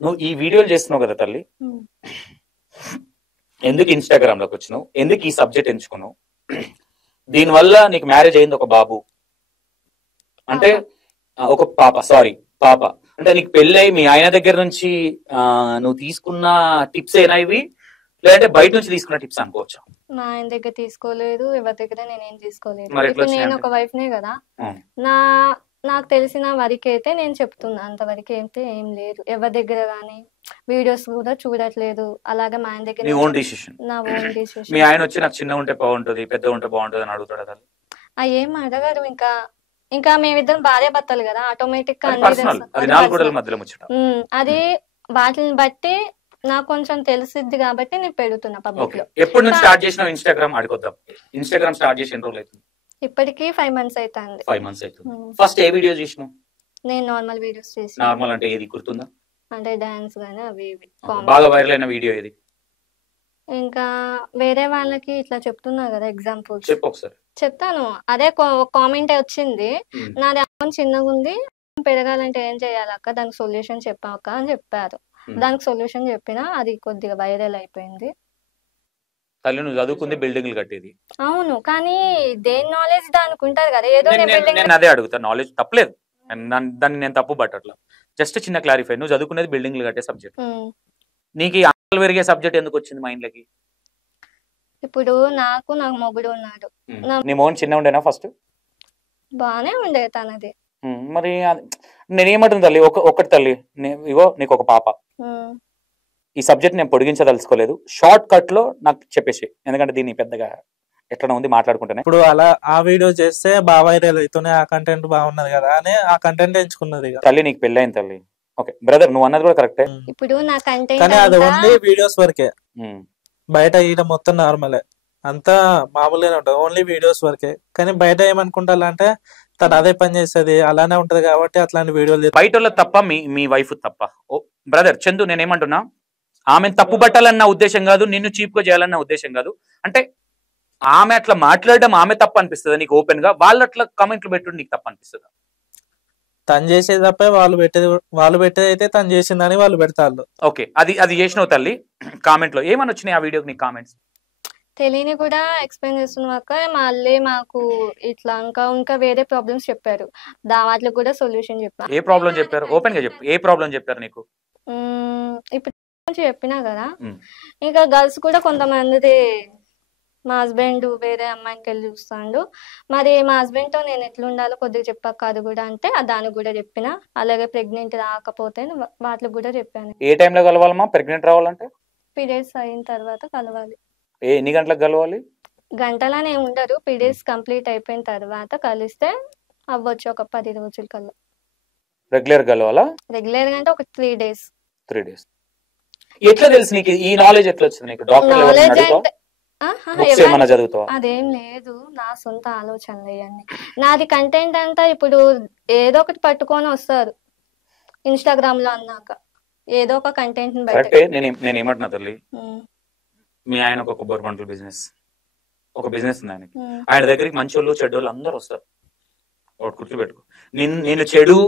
నువ్వు ఈ వీడియోలు చేస్తున్నావు కదా తల్లి, ఎందుకు ఇన్స్టాగ్రామ్ లోకి వచ్చినావు, ఎందుకు ఈ సబ్జెక్ట్ ఎంచుకున్నావు, దీనివల్ల నీకు మ్యారేజ్ అయింది ఒక బాబు అంటే ఒక పాప అంటే నీకు పెళ్ళై మీ ఆయన దగ్గర నుంచి నువ్వు తీసుకున్న టిప్స్ అయినా ఇవి, లేదంటే బయట నుంచి తీసుకున్న టిప్స్ అనుకోవచ్చు? మా ఆయన దగ్గర తీసుకోలేదు, ఎవరి దగ్గర నేనేం తీసుకోలేదు. ఇప్పుడు నేను ఒక వైఫ్ నే కదా, నాకు తెలిసిన వరకు అయితే నేను చెప్తున్నా, అంతవరకు అయితే ఏం లేదు. ఎవరి దగ్గర గానీ వీడియోస్ కూడా చూడట్లేదు. అలాగే మా ఆయన దగ్గర నా ఓన్ డిసిషన్. మీ ఆయన వచ్చి నాకు చిన్న ఉంటే బాగుంటది, పెద్ద ఉంటే బాగుంటది అని అడుగుతాడు? ఏం అడగారు. ఇంకా మేమిద్దరం భార్య భర్తలు కదా, ఆటోమేటిక్ గా అది వాటిని బట్టి నాకు కొంచెం తెలిసిద్ది కాబట్టి నేను పెడుతున్నా పబ్లిక్ లో. ఎప్పటి నుంచి స్టార్ట్ చేసినావు ఇన్స్టాగ్రామ్? అడుగుద్దాం. ఇన్స్టాగ్రామ్ స్టార్ట్ చేసి ఎన్ని రోజులు అవుతుంది? ఇప్పటికి 5 months అవుతుంది. 5 months అవుతుంది. ఫస్ట్ ఏ వీడియో చేసినావు? నేను నార్మల్ వీడియోస్ చేసి. నార్మల్ అంటే ఏది గుర్తుందా? అంటే డాన్స్ గానీ అవి బాగా వైరల్ అయిన వీడియో ఏది? ఇంకా వేరే వాళ్ళకి ఇట్లా చెప్తున్నా కదా ఎగ్జాంపుల్ చెప్పు ఒకసారి. చెప్తాను. అదే కామెంట్ వచ్చింది, నాది అకౌంట్ చిన్నగా ఉంది, పెరగాలంటే ఏం చేయాలక్క, దానికి సొల్యూషన్ చెప్పాక అని చెప్పారు. దానికి సొల్యూషన్ చెప్పినా అది కొద్దిగా వైరల్ అయిపోయింది. తల్లి నువ్వు చదువుకుంది బిల్డింగ్లు కట్టేది. అవును, కానీ దేని నాలెడ్జ్ దానికి ఉంటది కదా. ఏదో నేను అదే అడుగుతా, నాలెడ్జ్ తప్పలేదు, దాన్ని నేను తప్పు పట్టట్లా. జస్ట్ చిన్న క్లారిఫై, నువ్వు చదువుకునేది బిల్డింగ్లు కట్టే సబ్జెక్ట్, నీకు ఆకలి పెరిగే సబ్జెక్ట్ ఎందుకు వచ్చింది మైండ్ లకి? ఇప్పుడు నాకు మొగుడు ఉన్నాడు. నీ మోహన్ చిన్న ఉండేనా ఫస్ట్? బానే ఉండే తనది. మరి నేనేమంటుంది తల్లి, ఒకటి తల్లి, ఇగో నీకు ఒక పాప, ఈ సబ్జెక్ట్ నేను పొడిగించదలుచుకోలేదు, షార్ట్ కట్ లో నాకు చెప్పేసి, ఎందుకంటే దీన్ని పెద్దగా ఎట్లా ఉంది మాట్లాడుకుంటానే. ఇప్పుడు అలా ఆ వీడియో చేస్తే బాగా వైరల్ అవుతూనే ఆ కంటెంట్ బాగున్నది కదా అని ఆ కంటెంట్ ఎంచుకున్నది. తల్లి నీకు పెళ్ళి అయింది తల్లి, ఓకే బ్రదర్, నువ్వు అన్నది కూడా కరెక్టే. ఇప్పుడు నా కంటెంట్ కానీ అది ఓన్లీ వీడియోస్ వరకే, బయట ఈడ మొత్తం నార్మలే, అంతా మామూలుగానే ఉంటది, ఓన్లీ వీడియోస్ వరకే. కానీ బయట ఏమనుకుంటారంటే తను అదే పని చేస్తుంది, అలానే ఉంటది కాబట్టి అట్లాంటి వీడియోలు. బయట తప్ప మీ వైఫ్ తప్ప? ఓ బ్రదర్ చందు, నేనేమంటున్నా, ఆమెను తప్పు పట్టాలన్న ఉద్దేశం కాదు, నిన్ను చీప్ గా చేయాలన్న ఉద్దేశం కాదు. అంటే ఆమె అట్లా మాట్లాడడం ఆమె తప్పు అనిపిస్తుంది నీకు ఓపెన్ గా, వాళ్ళు అట్లా కామెంట్లు పెట్టుడు నీకు తప్పు అనిపిస్తుందా? తను చేసేది తప్పే, వాళ్ళు పెట్టేది అయితే తను చేసిందని వాళ్ళు పెడతారు. ఓకే, అది చేసినావు తల్లి. కామెంట్ లో ఏమని వచ్చినాయి ఆ వీడియోకి నీకు కామెంట్స్? తెలియని కూడా ఎక్స్ప్లెయిన్ చేస్తున్నాక మళ్ళీ మాకు ఇట్లా ఇంకా వేరే ప్రాబ్లమ్స్ చెప్పారు, వాటికి కూడా సొల్యూషన్ చెప్పారు. ఏ ప్రాబ్లం చెప్పారు? ఓపెన్ గా చెప్పు, ఏ ప్రాబ్లం చెప్పారు నీకు? ఇప్పుడు చెప్పినా కదా, ఇంకా గర్ల్స్ కూడా కొంతమంది మా హస్బెండ్ వేరే అమ్మాయికి వెళ్ళి చూస్తాడు, మరి మా హస్బెండ్ తో నేను ఎట్లుండాలో కొద్దిగా చెప్పాక అది కూడా అంటే దానికి కూడా చెప్పిన. అలాగే ప్రెగ్నెంట్ రాకపోతే వాటికి కూడా చెప్పాను. ఏ టైంలో కలవాలమ్మా ప్రెగ్నెంట్ రావాలంటే? పీరియడ్స్ అయిన తర్వాత కలవాలి. ఎన్ని గంటలకు కలవాలి? గంటలనే ఉండరు, పీరియడ్స్ కంప్లీట్ అయిపోయిన తర్వాత కలిస్తే అవ్వచ్చు ఒక 10 రోజుల కల్లా. రెగ్యులర్ కలవాలా? రెగ్యులర్ గా అంటే ఒక 3 days. 3 days. ఎట్లా తెలుసు నీకు ఈ నాలెడ్జ్? ఎట్లా వచ్చింది నీకు? డాక్టర్ అదేం లేదు, నా సొంత ఆలోచనలు ఇవన్నీ. నాది కంటెంట్ అంతా ఇప్పుడు ఏదో ఒకటి పట్టుకొని వస్తారు ఇన్స్టాగ్రామ్ లో అన్నాక, ఏదో ఒక కంటెంట్ ని బట్టి. నేను ఏమంటున్నా తల్లి, మీ ఆయన ఒక కొబ్బరి పంటల బిజినెస్ ఉంది ఆయనకి, ఆయన దగ్గరికి మంచి వాళ్ళు చెడ్డోళ్ళు అందరూ వస్తారు. ఒకటి గుర్తుపెట్టుకో, నేను చెడు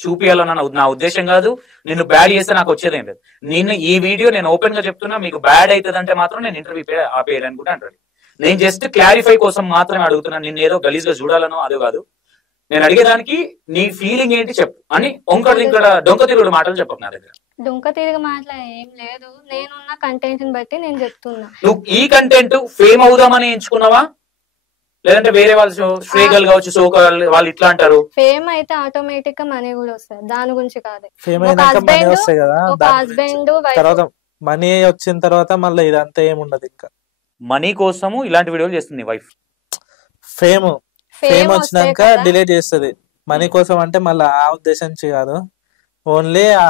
చూపియాలన్న నా ఉద్దేశం కాదు, నిన్ను బ్యాడ్ చేస్తే నాకు వచ్చేదేం లేదు. ఈ వీడియో నేను ఓపెన్ గా చెప్తున్నా, మీకు బ్యాడ్ అవుతుంది అంటే మాత్రం నేను ఇంటర్వ్యూ ఆపేయాలని కూడా అంటారు. నేను జస్ట్ క్లారిఫై కోసం మాత్రమే అడుగుతున్నాను, నిన్ను ఏదో గలీజ్ గా చూడాలనో అదో కాదు. నేను అడిగేదానికి నీ ఫీలింగ్ ఏంటి చెప్పు అని. ఇక్కడ డొంక తిరుగుడు మాటలు చెప్పకు నా దగ్గర. డొంక తిరిగి మాటలు ఏం లేదు, నేనున్న కంటెంట్ ని బట్టి నేను చెప్తున్నా. నువ్వు ఈ కంటెంట్ ఫేమ్ అవుదామని ఎంచుకున్నావా, లేదంటే వేరే వాళ్ళు స్ట్రేగల్ కావచ్చు, సోకాల్ వాళ్ళు ఇట్లా అంటారు? ఫేమ్ అయితే ఆటోమేటిక్ గా మనీ కూడా వస్తాయి, దాని గురించి కాదు. ఫేమ్ అయినాక మనీ వస్తాయి కదా, హస్బెండ్ తర్వాత మనీ వచ్చిన తర్వాత మళ్ళీ ఇదంతా ఏముండదు. ఇంకా మనీ కోసము ఇలాంటి వీడియోలు చేస్తుంది వైఫ్. ఫేమ్ వచ్చినాక డిలీట్ చేస్తుంది, మనీ కోసం అంటే మళ్ళీ ఆ ఉద్దేశం కాదు, ఓన్లీ ఆ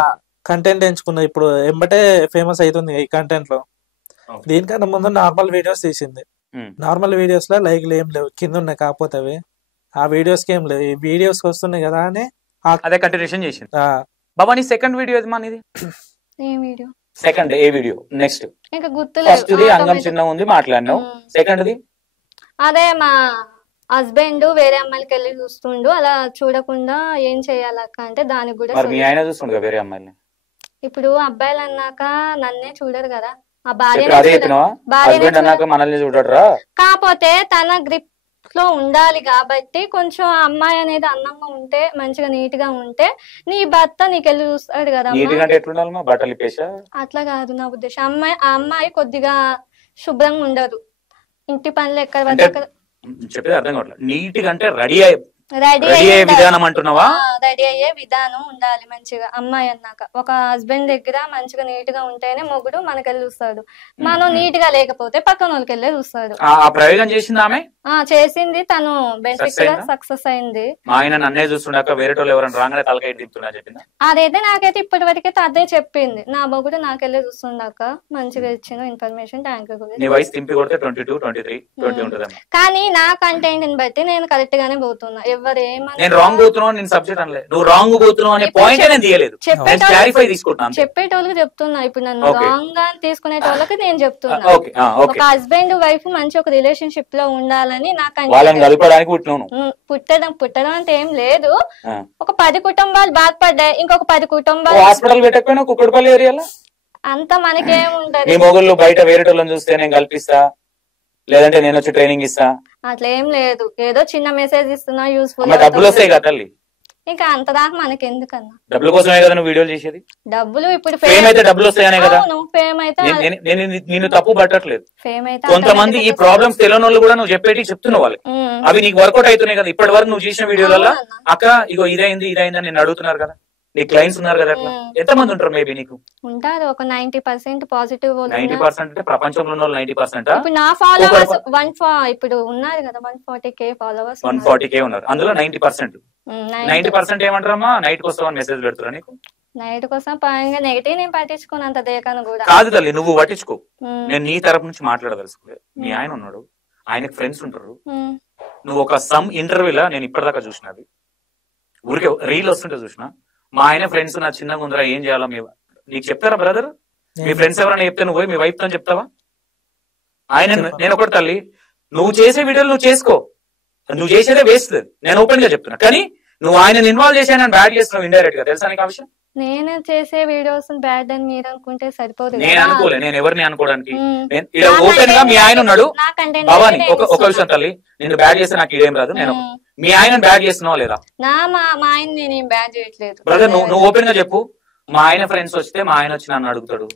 కంటెంట్ ఎంచుకున్నది. ఇప్పుడు ఎంబటే ఫేమస్ అవుతుంది ఈ కంటెంట్ లో. దీనికన్నా ముందు నార్మల్ వీడియోస్ తీసింది, నార్మల్ వీడియోస్ లో లైక్లు ఏం లేవు, కింద ఉన్నాయి. కాకపోతే అవి ఆ వీడియోస్ కి ఏం లేవు, ఈ వీడియోస్ కి వస్తున్నాయి కదా అని అదే కంటిన్యూషన్ చేసింది. బాబా నీ సెకండ్ వీడియో ఏది మనది? సెకండ్ ఏ వీడియో? నెక్స్ట్ ఇంకా గుర్తులేదు. ఫస్ట్ ది అంగం చిన్న ఉంది మాట్లాడినావు, సెకండ్ ది అదే మా హస్బెండ్ వేరే అమ్మాయికి వెళ్ళి చూస్తుండు, అలా చూడకుండా ఏం చెయ్యాలక్క అంటే దానికి కూడా. మరి మీ ఆయన చూస్తుండగా వేరే అమ్మాయిని? ఇప్పుడు అబ్బాయిలు అన్నాక నన్నే చూడరు కదా, ఆ అదే భార్యనే చెప్పినావా భార్యనే హస్బెండ్ అన్నాక మనల్ని చూడరా. కాకపోతే తన గ్రిప్ లో ఉండాలి కాబట్టి కొంచెం ఆ అమ్మాయి అనేది అందంగా ఉంటే మంచిగా నీట్ గా ఉంటే నీ భర్త నీకెళ్ళి చూస్తాడు కదా. నీట్ గా అంటే ఎట్లుండాలి బట్టలు ఇప్పేసా? అట్లా కాదు నా ఉద్దేశం. ఆ అమ్మాయి కొద్దిగా శుభ్రంగా ఉండదు, ఇంటి పనులు ఎక్కడ పడితే అక్కడ. చెప్పేది అర్థం కావట్లేదు. నీట్ గా అంటే రెడీ రెడీ అయ్యే విధానం అంటున్నావా? రెడీ అయ్యే విధానం ఉండాలి మంచిగా. అమ్మాయి అన్నాక ఒక హస్బెండ్ దగ్గర మంచిగా నీట్ గా ఉంటేనే మొగుడు మనకెళ్ళి చూస్తాడు. మనం నీట్ గా లేకపోతే పక్కన వాళ్ళకి వెళ్ళే చూస్తాడు. ఆ ప్రయోగం చేసింది ఆమె, చేసింది తను, బెనిఫిట్ గా సక్సెస్ అయింది. మా ఆయన నన్నే చూస్తుండక వేరే వాళ్ళు ఎవరైనా రాగానే తలకాయ తిప్పుతున్నా చెప్పిందా? అదైతే నాకైతే ఇప్పటి వరకైతే అదే చెప్పింది. నా మొగుడు నాకెళ్ళే చూస్తుండక మంచిగా ఇచ్చిన ఇన్ఫర్మేషన్. Thank you. నీ వయసు తింపి కొడితే 22, 23, 20 ఉంటుంది. కానీ నా కంటెంట్ ని బట్టి నేను కరెక్ట్ గానే పోతున్నా. నేను రాంగ్ పోతున్నావు, నేను సబ్జెక్ట్ అనలేదు. నువ్వు రాంగ్ పోతున్నావు అనే పాయింట్ నేను తీయలేదు, క్లారిఫై తీసుకుంటాను. చెప్పేటోళ్ళకి చెప్తున్నా. ఇప్పుడు నన్ను రాంగ్ గా తీసుకునేటోళ్ళకి నేను చెప్తున్నా. ఒక హస్బెండ్ వైఫ్ మంచి ఒక రిలేషన్షిప్ లో ఉండాలని నాకు పుట్టడం అంటే ఏం లేదు. ఒక 10 కుటుంబాలు బాధపడ్డాయి, ఇంకొక 10 కుటుంబాలు హాస్పిటల్ పెట్టకపోయినా కుక్కడపల్లి ఏరియాలో అంతా మనకేముంటది. మీ మొగుళ్ళు బయట వేరేటోళ్ళని చూస్తే నేను కల్పిస్తా, లేదంటే నేను వచ్చి ట్రైనింగ్ ఇస్తా, అట్లా ఏం లేదు. ఏదో చిన్న మెసేజ్ ఇస్తున్నా, యూస్ఫుల్. డబ్బులు వస్తాయి కదా తల్లి, ఇంకా అంత దాకా మనకి ఎందుకన్నా. డబ్బుల కోసమే కదా నువ్వు వీడియోలు చేసేది. డబ్బులు ఇప్పుడు ఫేమ్ అయితే డబ్బులు వస్తాయనే కదా. ఫేమ్ అయితే నేను తప్పు పట్టట్లేదు. ఫేమ్ అయితే కొంతమంది ఈ ప్రాబ్లమ్స్ తెలియని వాళ్ళు కూడా నువ్వు చెప్పేటి చెప్తున్నావు వాళ్ళకి, అవి నీకు వర్కౌట్ అవుతున్నాయి కదా. ఇప్పటి వరకు నువ్వు చేసిన వీడియోలలో అక్క ఇగో ఇదైంది అని నేను అడుగుతున్నారు కదా, నీ క్లయింట్స్ ఉన్నారు కదా. అట్లా ఎంత మంది ఉంటారు? మేబీ నీకు ఉంటారు ఒక 90% పాజిటివ్. 90% అంటే ప్రపంచంలో ఉన్న 90%. ఇప్పుడు నా ఫాలోవర్స్ ఇప్పుడు ఉన్నారు కదా 140K ఫాలోవర్స్. 140K ఉన్నారు, అందులో 90% ఏమంటారమ్మా నైట్ కోసం మెసేజ్ పెడుతున్నా నీకు. నైట్ కోసం నెగిటివ్ నేను పట్టించుకోను అంత దేకాను కూడా. కాదు తల్లి, నువ్వు పట్టించుకో. నేను నీ తరపు నుంచి మాట్లాడదలుచుకోలేదు. మీ ఆయన ఉన్నాడు, ఆయనకు ఫ్రెండ్స్ ఉంటారు. నువ్వు ఒక సమ్ ఇంటర్వ్యూలా నేను ఇప్పటిదాకా చూసినది, ఊరికే రీల్ వస్తుంటే చూసిన. మా ఆయన ఫ్రెండ్స్ నా చిన్నగా ఉందిరా ఏం చేయాలో నీకు చెప్తారా బ్రదర్? మీ ఫ్రెండ్స్ ఎవరైనా చెప్తే నువ్వు మీ వైఫ్ తో చెప్తావా? ఆయన నేను ఒకటి తల్లి, నువ్వు చేసే వీడియోలు నువ్వు చేసుకో, నువ్వు చేసేదే వేస్ట్. నేను ఓపెన్ గా చెప్తున్నా. కానీ నువ్వు ఆయన ఇన్వాల్వ్ చేసి ఆయన బ్యాడ్ చేస్తున్నావు ఇండైరెక్ట్ గా. తెలుసా నీకు ఆ విషయం? నేను చేసే వీడియోస్ బ్యాడ్ అని మీరు అనుకుంటే సరిపోదు. నేను అనుకోలే, నేను ఎవరిని అనుకోవడానికి. ఓపెన్ గా మీ ఆయన ఉన్నాడు భవాని. ఒక విషయం తల్లి, నిన్ను బ్యాడ్ చేస్తే నాకు ఇదేం రాదు. నేను మీ ఆయన బ్యాడ్ చేస్తున్నావా లేదా? మా ఆయన నేనేం బ్యాడ్ చేయట్లేదు బ్రదర్. నువ్వు ఓపెన్ గా చెప్పు. మా ఆయన ఫ్రెండ్స్ వస్తే మా ఆయన వచ్చి నన్ను అడుగుతాడు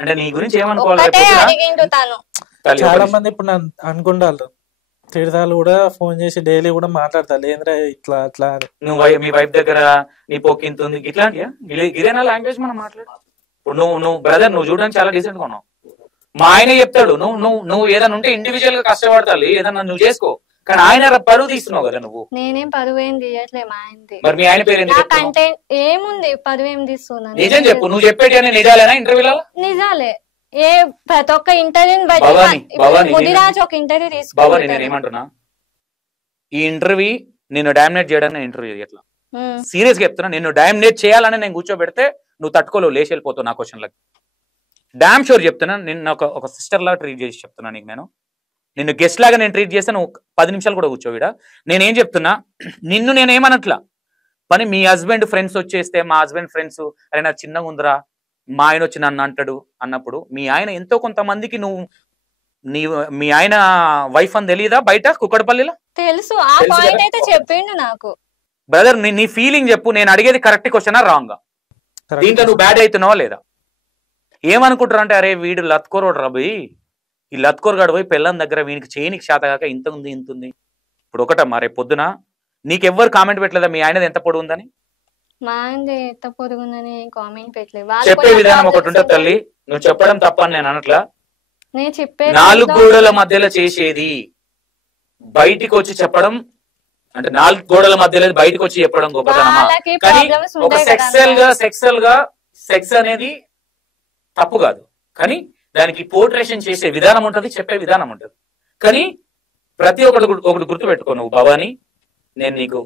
అంటే నీ గురించి ఏమనుకోవాలి? చాలా మంది ఇప్పుడు అనుకుంటారు, తిడతాలు కూడా ఫోన్ చేసి డైలీ కూడా మాట్లాడతారు ఏంద్రా ఇట్లా అట్లా అని. నువ్వు మీ వైఫ్ దగ్గర నీ పొక్కింతుంది ఇట్లాంటియా? ఇదేనా లాంగ్వేజ్ మనం మాట్లాడు? ఇప్పుడు నువ్వు బ్రదర్ నువ్వు చూడడానికి చాలా డీసెంట్ గా ఉన్నావు. మా ఆయన చెప్తాడు నువ్వు ఏదైనా ఉంటే ఇండివిజువల్ గా కష్టపడతాలి, ఏదన్నా నువ్వు చేసుకో. కానీ ఆయన పరువు తీస్తున్నావు కదా నువ్వు. నేనేం పరువు ఏం తీయట్లే మా ఆయనది. మరి మీ ఆయన పేరు అంటే ఏముంది పరువు ఏం తీస్తున్నాను? నిజం చెప్పు, నువ్వు చెప్పేటి అని నిజాలేనా ఇంటర్వ్యూలలో? నిజాలే. ప్రతి ఒక్క ఇంటర్వ్యూని బట్టి ముదిరాజు ఒక ఇంటర్వ్యూ తీసుకు. భవాని నేను ఏమంటున్నా, ఈ ఇంటర్వ్యూ నిన్ను డామినేట్ చేయడానికి నేను ఇంటర్వ్యూ ఎట్లా సీరియస్ గా చెప్తున్నా. నిన్ను డామినేట్ చేయాలని నేను కూర్చోబెడితే నువ్వు తట్టుకోలేవు, లేచి వెళ్ళిపోతావు నా క్వశ్చన్లకి. డామ్ షూర్ చెప్తున్నా. నిన్ను ఒక సిస్టర్ లాగా ట్రీట్ చేసి చెప్తున్నా నీకు. నిన్ను గెస్ట్ లాగా నేను ట్రీట్ చేస్తే నువ్వు 10 నిమిషాలు కూడా కూర్చోవిడా. నేనేం చెప్తున్నా, నిన్ను నేనేమనట్లా. పని మీ హస్బెండ్ ఫ్రెండ్స్ వచ్చేస్తే మా హస్బెండ్ ఫ్రెండ్స్ అరే నా చిన్నగా ఉందిరా మా ఆయన వచ్చి నన్ను అంటాడు అన్నప్పుడు మీ ఆయన ఎంతో కొంతమందికి మీ ఆయన వైఫ్ అని తెలియదా బయట కుక్కడపల్లిలో? తెలుసు. ఆ పాయింట్ అయితే చెప్పిండు నాకు. బ్రదర్ నీ ఫీలింగ్ చెప్పు. నేను అడిగేది కరెక్ట్ క్వశ్చనా రాంగా? దీంట్లో నువ్వు బ్యాడ్ అవుతున్నావా లేదా? ఏమనుకుంటారు అంటే అరే వీడు లత్కోరోడు రబోయ్, ఈ లత్కోరగాడు పోయి పెళ్ళం దగ్గర వీనికి చేయనికి శాత కాక ఇంత ఉంది ఇంత ఉంది. ఇప్పుడు ఒకటమ్మా, రేపు పొద్దున నీకెవ్వరు కామెంట్ పెట్టలేదా మీ ఆయనది ఎంత పొడుగు ఉందని? మా ఆయనది ఎంత పొడుగు ఉందని కామెంట్ పెట్టలేదు. చెప్పే విధానం ఒకటి ఉంటుంది తల్లి, నువ్వు చెప్పడం తప్ప అని నేను అనట్లా. నేను చెప్పే 4 గోడల మధ్యలో చేసేది బయటికి వచ్చి చెప్పడం అంటే 4 గోడల మధ్యలో బయటకు వచ్చి చెప్పడం గొప్పతనమా? కానీ ఒక సెక్సువల్ గా సెక్స్ అనేది తప్పు కాదు, కానీ దానికి పోర్ట్రేషన్ చేసే విధానం ఉంటది, చెప్పే విధానం ఉంటది. కానీ ప్రతి ఒకటి గుర్తు పెట్టుకో నువ్వు భవాని. నేను నీకు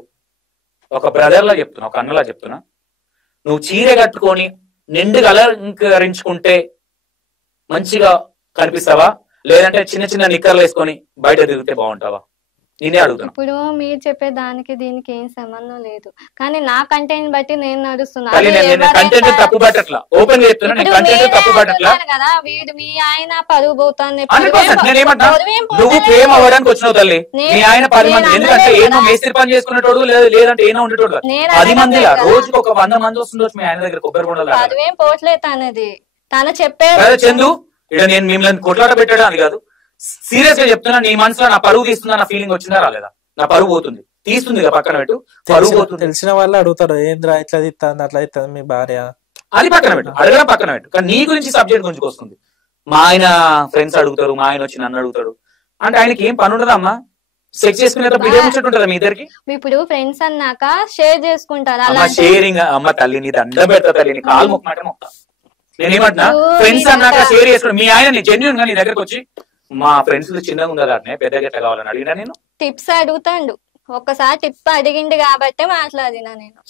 ఒక బ్రదర్ లా చెప్తున్నా, ఒక అన్నలా చెప్తున్నా. నువ్వు చీర కట్టుకొని నిండుగా అలంకరించుకుంటే మంచిగా కనిపిస్తావా, లేదంటే చిన్న చిన్న నిక్కర్లు వేసుకొని బయట తిరిగితే బాగుంటావా? నేనే అడుగుతున్నా. ఇప్పుడు మీరు చెప్పే దానికి దీనికి ఏం సంబంధం లేదు, కానీ నా కంటెంట్ బట్టి నేను నడుస్తున్నా. తల్లి నేను కంటెంట్ తప్పు పట్టట్లా, ఓపెన్ గా చెప్తున్నా, నేను కంటెంట్ తప్పు పట్టట్లా కదా. వీడు మీ ఆయన పరువు పోతుంది. 100%. నేనేమంటా, నువ్వు ఫేమ్ అవ్వడానికి వచ్చినావు తల్లి, మీ ఆయన 10 మంది, ఎందుకంటే ఏమో మేస్త్రి పని చేసుకునేటోడు లేదంటే ఏమో ఉండేటోడు 10 మంది, రోజుకి ఒక 100 మంది వస్తుండొచ్చు మీ ఆయన దగ్గర కొబ్బరి బొండాలు. పరువేం పోవట్లేదు తనది, తను చెప్పే చందు. ఇక్కడ నేను మిమ్మల్ని కొట్లాట పెట్టడం అది కాదు, సీరియస్ గా చెప్తున్నా. నీ మనసులో నా పరువు తీస్తున్నా నా ఫీలింగ్ వచ్చిందా రాలేదా? నా పరువు పోతుంది, తీస్తుంది పక్కన పెట్టు, పరువు పోతుంది. తెలిసిన వాళ్ళు అడుగుతారు, ఏంద్రా ఇట్లా తిత్తాంది అట్లా ఇస్తుంది మీ భార్య, అది పక్కన పెట్టు, అడగడం పక్కన పెట్టు. కానీ నీ గురించి సబ్జెక్ట్ గురించి వస్తుంది. మా ఆయన ఫ్రెండ్స్ అడుగుతారు, మా ఆయన వచ్చి నన్ను అడుగుతాడు అంటే ఆయనకి ఏం పని ఉండదా అమ్మా? సెక్స్ చేసుకునేటప్పుడు ఇదే ముచ్చట్టుంటదా మీ ఇద్దరికి? ఇప్పుడు ఫ్రెండ్స్ అన్నాక షేర్ చేసుకుంటారు. అమ్మ షేరింగ్, అమ్మ తల్లి నీ దండ పెడతా తల్లి, నీ కాలు మొక్కమాట మొక్క. నేనేమంటున్నా, ఫ్రెండ్స్ అన్నాక షేర్ చేసుకోండి. మీ ఆయన నీ జెన్యూన్ గా నీ దగ్గరకు వచ్చి మా ఫ్రెండ్స్ చిన్నగా ఉందా అట్నే పెద్దగా ఎట్లా కావాలని అడిగినా నేను టిప్స్ అడుగుతాండు. ఒక్కసారి టిప్ అడిగిండు కాబట్టి మాట్లాడినా నేను.